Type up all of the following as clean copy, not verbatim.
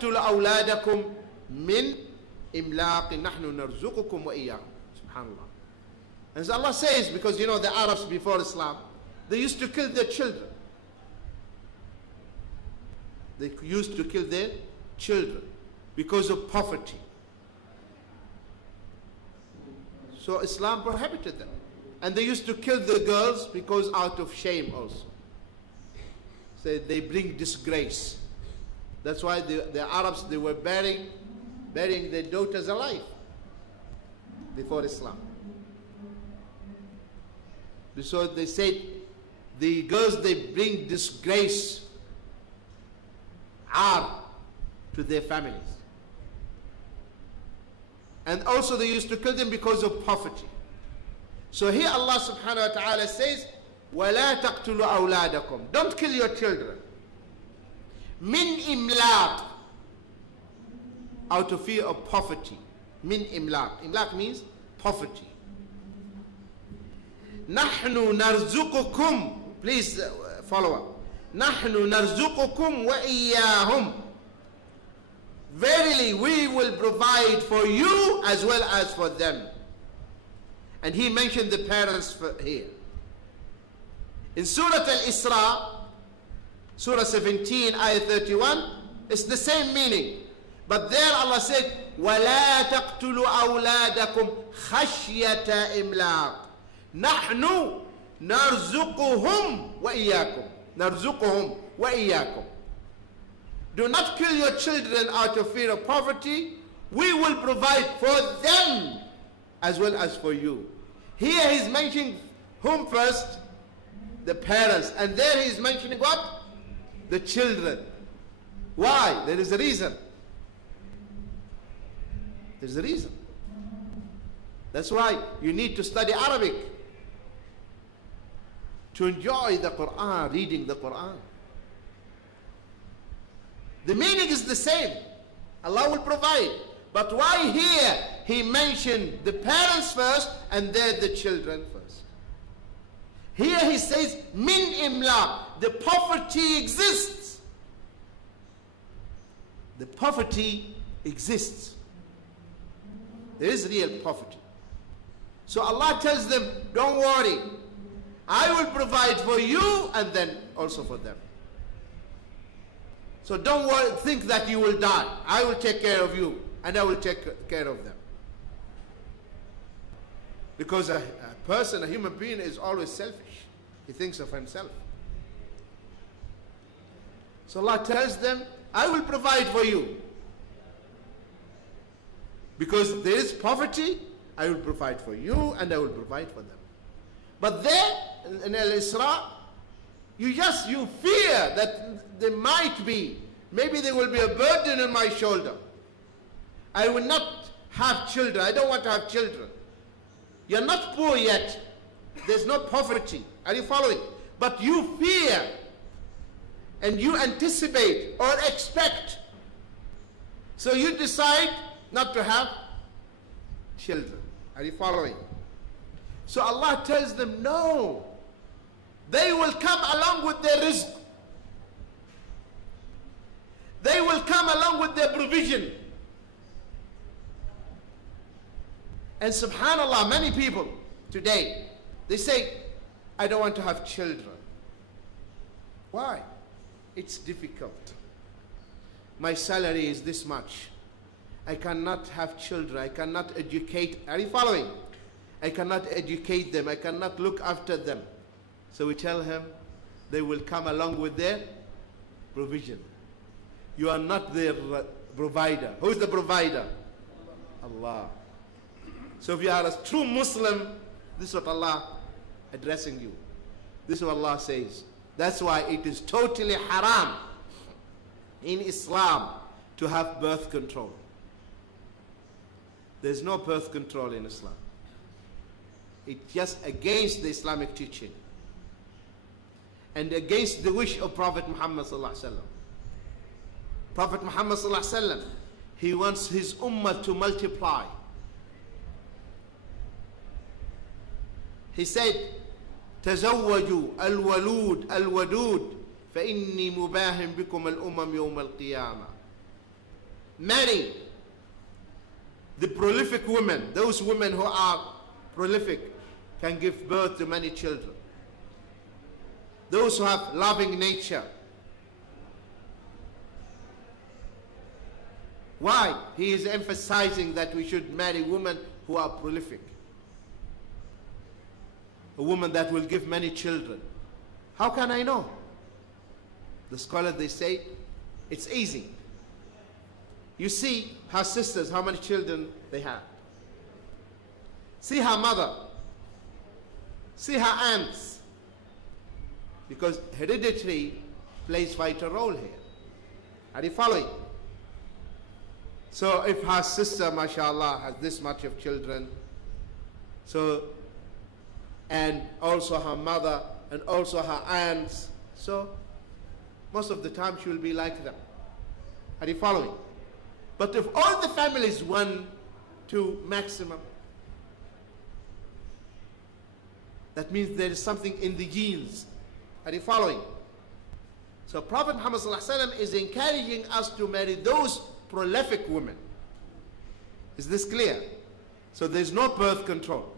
تقتلوا أولادكم من إملاق نحن نرزقكم وإياهم. Subhanallah. And so Allah says, because you know the Arabs before Islam, they used to kill their children. They used to kill their children because of poverty. So Islam prohibited them. And they used to kill the girls because out of shame also. So they bring disgrace. That's why the Arabs, they were burying their daughters alive before Islam. So they said the girls, they bring disgrace, to their families. And also they used to kill them because of poverty. So here Allah subhanahu wa ta'ala says, وَلَا تَقْتُلُوا أَوْلَادَكُمْ. Don't kill your children. Min imlaq. Out of fear of poverty. Min imlaq. Imlaq means poverty. نَحْنُ نَرْزُقُكُمْ. Please follow up. نَحْنُ نَرْزُقُكُمْ وَإِيَّاهُمْ. Verily we will provide for you as well as for them. And he mentioned the parents here. In Surah Al-Isra, Surah 17, Ayah 31, it's the same meaning. But there Allah said, وَلَا تَقْتُلُوا أَوْلَادَكُمْ خَشْيَةَ إِمْلَاقٍ نَحْنُ نَرْزُقُهُمْ وَإِيَّاكُمْ. نَرْزُقُهُمْ وَإِيَّاكُمْ. Do not kill your children out of fear of poverty. We will provide for them as well as for you. Here he's mentioning whom first? The parents. And there he's mentioning what? The children. Why? There is a reason. There's a reason. That's why you need to study Arabic to enjoy the Quran, reading the Quran. The meaning is the same. Allah will provide. But why here he mentioned the parents first and then the children first? Here he says, min imlaq. The poverty exists. The poverty exists. There is real poverty. So Allah tells them, don't worry. I will provide for you and then also for them. So don't worry, think that you will die. I will take care of you and I will take care of them. Because a person, a human being is always selfish. He thinks of himself. So Allah tells them, I will provide for you. Because there is poverty, I will provide for you and I will provide for them. But there, in Al-Isra, you fear that there might be, maybe there will be a burden on my shoulder. I will not have children. I don't want to have children. You're not poor yet. There's no poverty. Are you following? But you fear and you anticipate or expect. So you decide not to have children. Are you following? So Allah tells them, no. They will come along with their rizq. They will come along with their provision. And subhanallah, many people today, they say, I don't want to have children. Why? It's difficult. My salary is this much. I cannot have children. I cannot educate. Are you following? I cannot educate them. I cannot look after them. So we tell him, they will come along with their provision. You are not their provider. Who is the provider? Allah. So if you are a true Muslim, this is what Allah addressing you. This is what Allah says. That's why it is totally haram in Islam to have birth control. There's no birth control in Islam. It's just against the Islamic teaching and against the wish of Prophet Muhammad sallallahu alaihi wasallam. Prophet Muhammad sallallahu alaihi wasallam, he wants his ummah to multiply. He said, تزوجوا الولود الودود فإني مباهم بكم الأمم يوم القيامة. marry the prolific women. Those women who are prolific can give birth to many children. Those who have loving nature. Why? He is emphasizing that we should marry women who are prolific. A woman that will give many children. How can I know? The scholars, they say, it's easy. You see her sisters, how many children they have. See her mother. See her aunts. Because heredity plays vital role here. Are you following? So if her sister, mashallah, has this much of children, so, and also her mother, and also her aunts, so most of the time she will be like them. Are you following? But if all the families 1, 2 maximum, that means there is something in the genes. Are you following? So Prophet Muhammad ﷺ is encouraging us to marry those prolific women. Is this clear? So there's no birth control.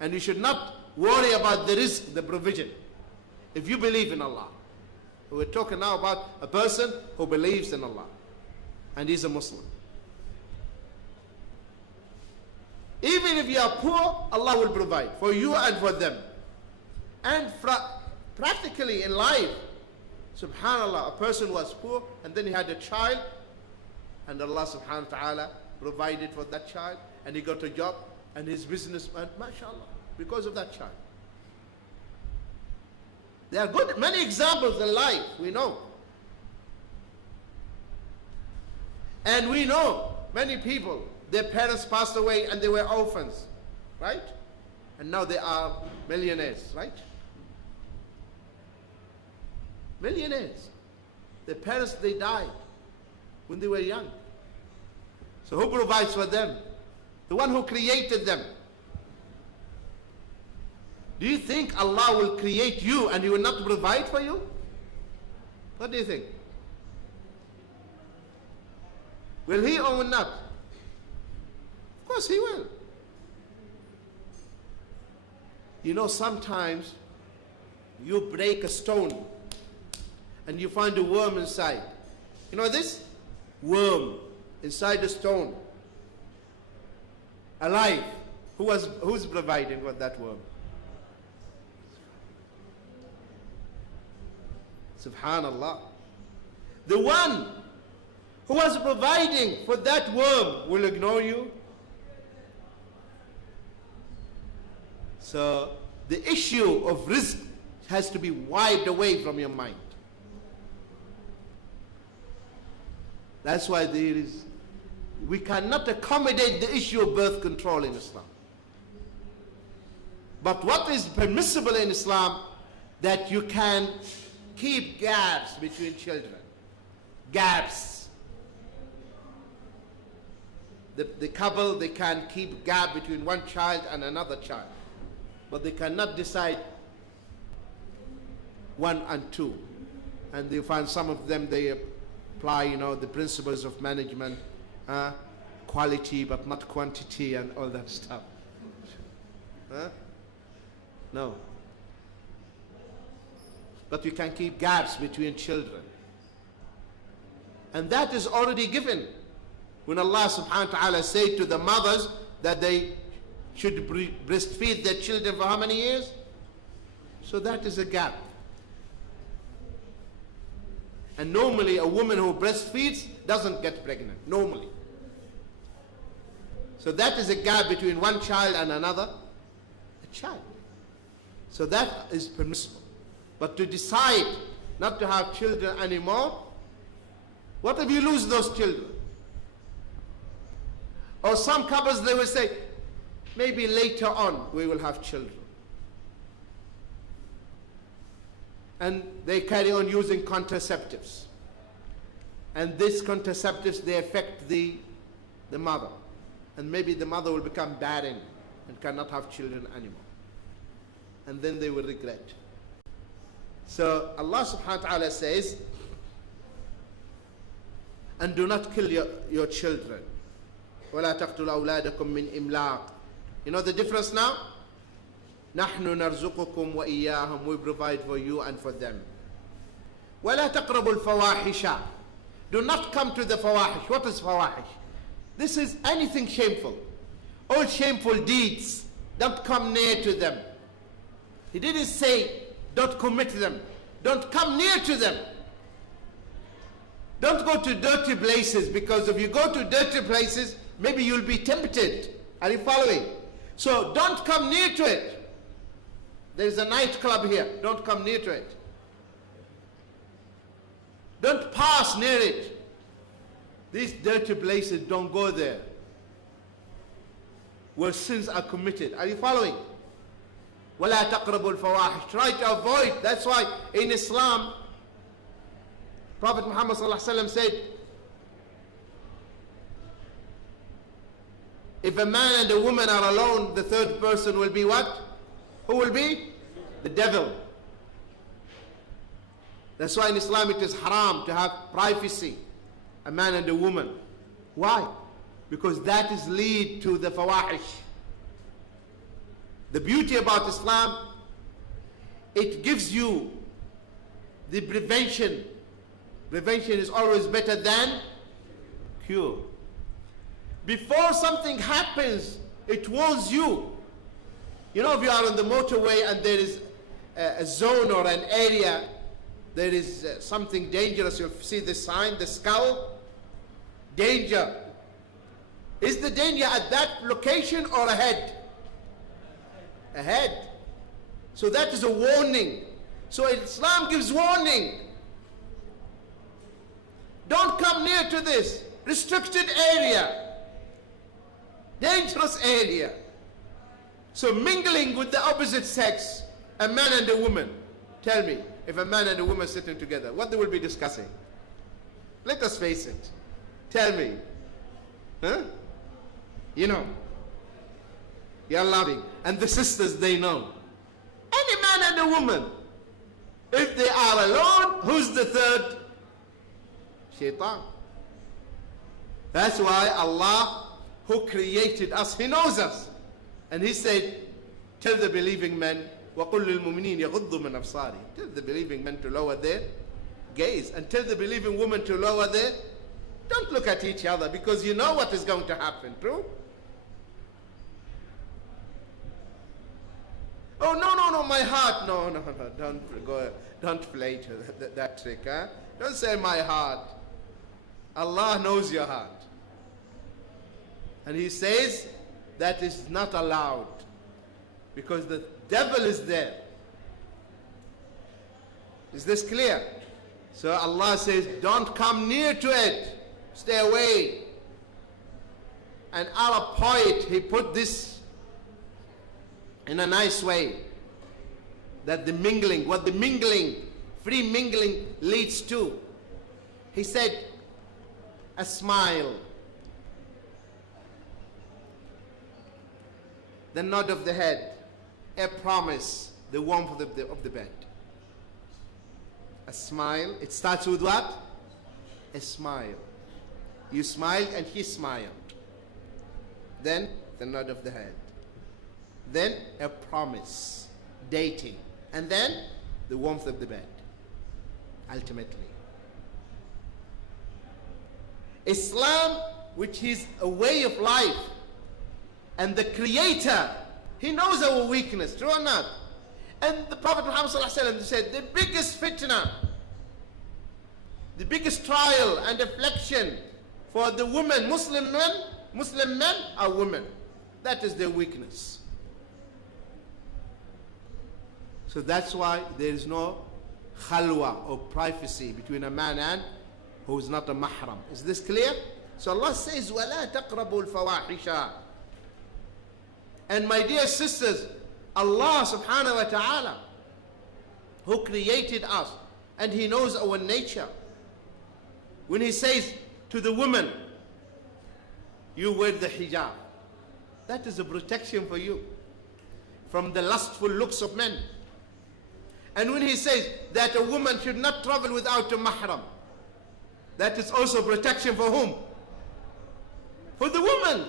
And you should not worry about the risk, the provision, if you believe in Allah. We're talking now about a person who believes in Allah and is a Muslim. Even if you are poor, Allah will provide for you and for them. And practically in life, subhanallah, a person was poor and then he had a child, and Allah subhanahu wa ta'ala provided for that child, and he got a job, and his business went, mashallah, because of that child. There are many examples in life, we know. And we know many people, their parents passed away and they were orphans, right? And now they are millionaires, right? Millionaires. Their parents, they died when they were young. So who provides for them? The one who created them. Do you think Allah will create you and He will not provide for you? What do you think? Will He or will not? Of course He will. You know, sometimes you break a stone and you find a worm inside. You know this? Worm inside a stone. Alive. Who's providing for that worm? Subhanallah. The one who was providing for that worm will ignore you. So the issue of risk has to be wiped away from your mind. That's why we cannot accommodate the issue of birth control in Islam. But what is permissible in Islam, that you can keep gaps between children. Gaps. The couple, they can keep gap between one child and another child. But they cannot decide 1 and 2. And you find some of them, they apply, you know, the principles of management, quality but not quantity and all that stuff. No. But you can keep gaps between children. And that is already given. When Allah subhanahu wa ta'ala said to the mothers that they should breastfeed their children for how many years? So that is a gap. And normally a woman who breastfeeds doesn't get pregnant, normally. So that is a gap between one child and another child. So that is permissible. But to decide not to have children anymore, what if you lose those children? Or some couples, they will say, maybe later on we will have children. And they carry on using contraceptives. And these contraceptives, they affect the mother. And maybe the mother will become barren and cannot have children anymore. And then they will regret. So Allah subhanahu wa ta'ala says, And do not kill your children. وَلَا تَقْتُلُوا أَوْلَادَكُمْ مِنْ إِمْلَاقٍ. You know the difference now? نَحْنُ نَرْزُقُكُمْ وَإِيَّاهُمْ. We provide for you and for them. وَلَا تَقْرَبُوا الْفَوَاحِشَ. Do not come to the fawahish. What is fawahish? This is anything shameful. All shameful deeds. Don't come near to them. He didn't say don't commit them. Don't come near to them. Don't go to dirty places, because if you go to dirty places, maybe you'll be tempted. Are you following? So don't come near to it. There's a nightclub here. Don't come near to it. Don't pass near it. These dirty places, don't go there, where sins are committed. Are you following? وَلَا تَقْرَبُوا الْفَوَاحِشَ. Try to avoid. That's why in Islam, Prophet Muhammad said, if a man and a woman are alone, the third person will be what? Who will be? The devil. That's why in Islam it is haram to have privacy, a man and a woman. Why? Because that is lead to the fawahish. The beauty about Islam, it gives you the prevention. Prevention is always better than cure. Before something happens, it warns you. You know, if you are on the motorway and there is a zone or an area, there is something dangerous, you see the sign, the skull, danger. Is the danger at that location or ahead? Ahead. So that is a warning. So Islam gives warning. Don't come near to this restricted area, dangerous area. So mingling with the opposite sex, a man and a woman. Tell me, if a man and a woman sitting together, what they will be discussing? Let us face it. Tell me. Huh? You know. You're laughing. And the sisters, they know. Any man and a woman, if they are alone, who's the third? Shaitan. That's why Allah, who created us, He knows us. And He said, tell the believing men, وَقُلْ لِلْمُؤْمِنِينَ يَغُضُّوا مِنْ أَبْصَارِهِمْ. Tell the believing men to lower their gaze. And tell the believing women to lower their... Don't look at each other, because you know what is going to happen. True? Oh, no, my heart. No, don't play to that trick. Huh? Don't say my heart. Allah knows your heart. And He says that is not allowed, because the devil is there. Is this clear? So Allah says, don't come near to it. Stay away. An Arab poet, he put this in a nice way, that the mingling, what the mingling, free mingling leads to. He said, a smile, the nod of the head, a promise, the warmth of the bed. A smile, it starts with what? A smile. You smiled and he smiled. Then the nod of the head. Then a promise, dating. And then the warmth of the bed, ultimately. Islam, which is a way of life, and the Creator, He knows our weakness, true or not? And the Prophet Muhammad said, the biggest fitna, the biggest trial and affliction for the women, Muslim men are women. That is their weakness. So that's why there is no khalwa or privacy between a man and who is not a mahram. Is this clear? So Allah says, وَلَا تَقْرَبُوا الْفَوَاحِشَ. And my dear sisters, Allah subhanahu wa ta'ala, who created us, and He knows our nature. When He says to the woman, you wear the hijab, that is a protection for you from the lustful looks of men. And when He says that a woman should not travel without a mahram, That is also protection for whom? For the woman.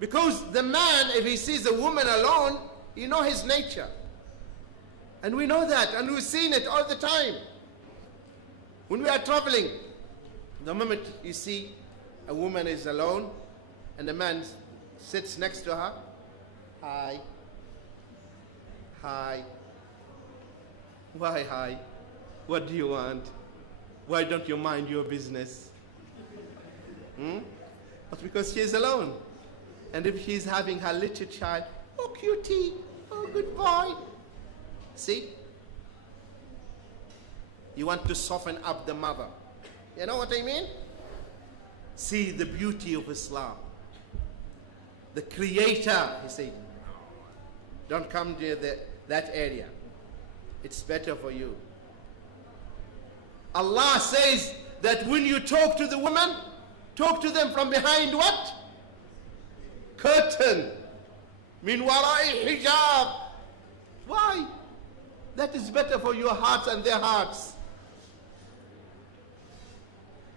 Because the man, if he sees a woman alone, you know his nature. And we know that, and we've seen it all the time. When we are traveling, the moment you see a woman is alone, and a man sits next to her, hi, hi. Why hi? What do you want? Why don't you mind your business? But because she is alone. And if she's having her little child, oh cutie, oh good boy. See? You want to soften up the mother. You know what I mean? See the beauty of Islam. The Creator, he said, don't come to that area. It's better for you. Allah says that when you talk to the woman, talk to them from behind what? Curtain. Min warai hijab. Why? That is better for your hearts and their hearts.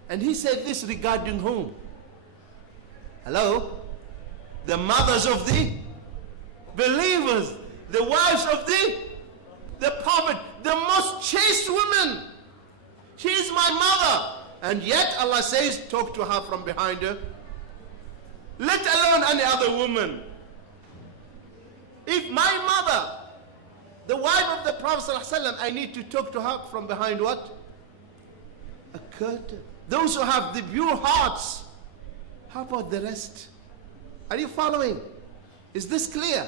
And he said this regarding whom? Hello? The mothers of the believers, the wives of the Prophet, the most chaste woman. She is my mother. And yet Allah says, talk to her from behind her. Let alone any other woman. If my mother, the wife of the Prophet ﷺ, I need to talk to her from behind what? A curtain. Those who have the pure hearts, how about the rest? Are you following? Is this clear?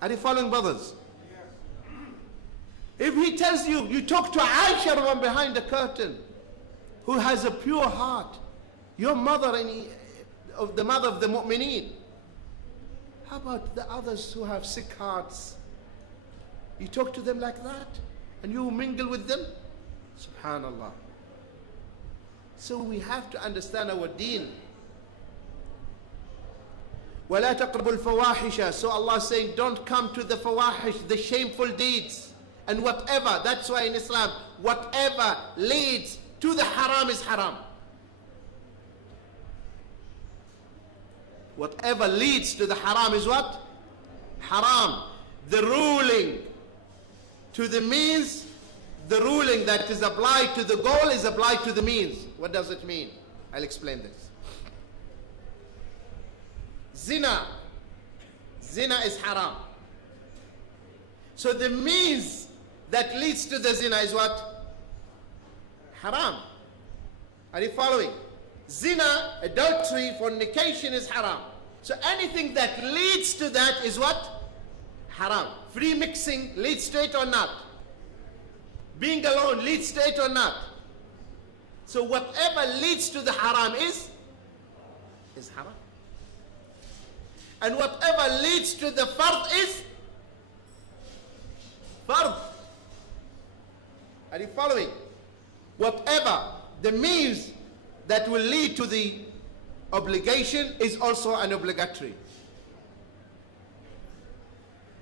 Are you following, brothers? If he tells you, you talk to Aisha from behind the curtain, who has a pure heart, your mother and the mother of the mu'mineen. How about the others who have sick hearts? You talk to them like that, and you mingle with them? Subhanallah. So we have to understand our deen. وَلَا تَقْرَبُوا الْفَوَاحِشَ. So Allah is saying, don't come to the fawahish, the shameful deeds. And whatever, that's why in Islam, whatever leads to the haram is haram. Whatever leads to the haram is what? Haram. The ruling to the means, the ruling that is applied to the goal is applied to the means. What does it mean? I'll explain this. Zina. Zina is haram. So the means that leads to the zina is what? Haram. Are you following? Zina, adultery, fornication is haram. So anything that leads to that is what? Haram. Free mixing leads to it or not? Being alone leads to it or not? So whatever leads to the haram is haram. And whatever leads to the fard is fard. Are you following? Whatever the means that will lead to the obligation is also an obligatory.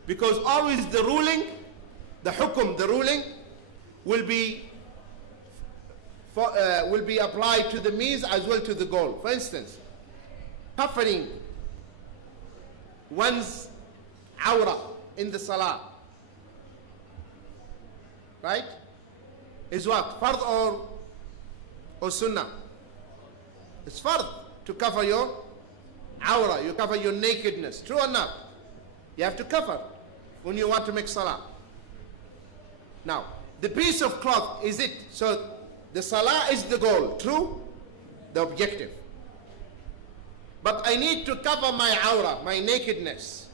Because always the ruling, the hukum, the ruling will be applied to the means as well to the goal. For instance, covering one's awra in the salah, right, is what? Fard or sunnah? It's fard to cover your awra, you cover your nakedness. True or not? You have to cover when you want to make salah. Now, the piece of cloth is it. So the salah is the goal. True? The objective. But I need to cover my awra, my nakedness.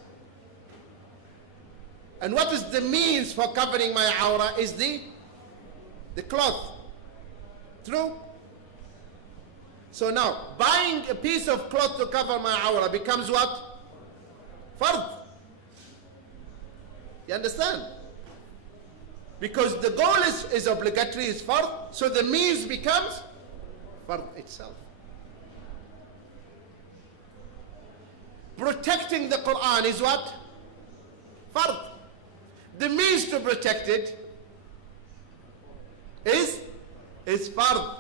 And what is the means for covering my awra is the cloth. True? So now, buying a piece of cloth to cover my awra becomes what? Fard. You understand? Because the goal is obligatory, is fard, so the means becomes fard itself. Protecting the Quran is what? Fard. The means to protect it is It's fard.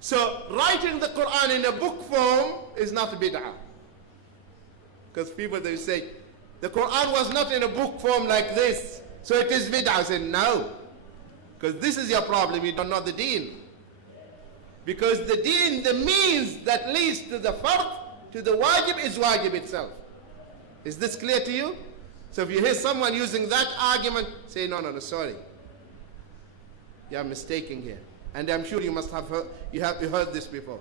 So writing the Quran in a book form is not bid'ah. Because people, they say, the Quran was not in a book form like this, so it is bid'ah. I say, no. Because this is your problem, you don't know the deen. Because the deen, the means that leads to the fard, to the wajib, is wajib itself. Is this clear to you? So if you hear someone using that argument, say, no, sorry. You are mistaking here. And I'm sure you must have heard, you heard this before.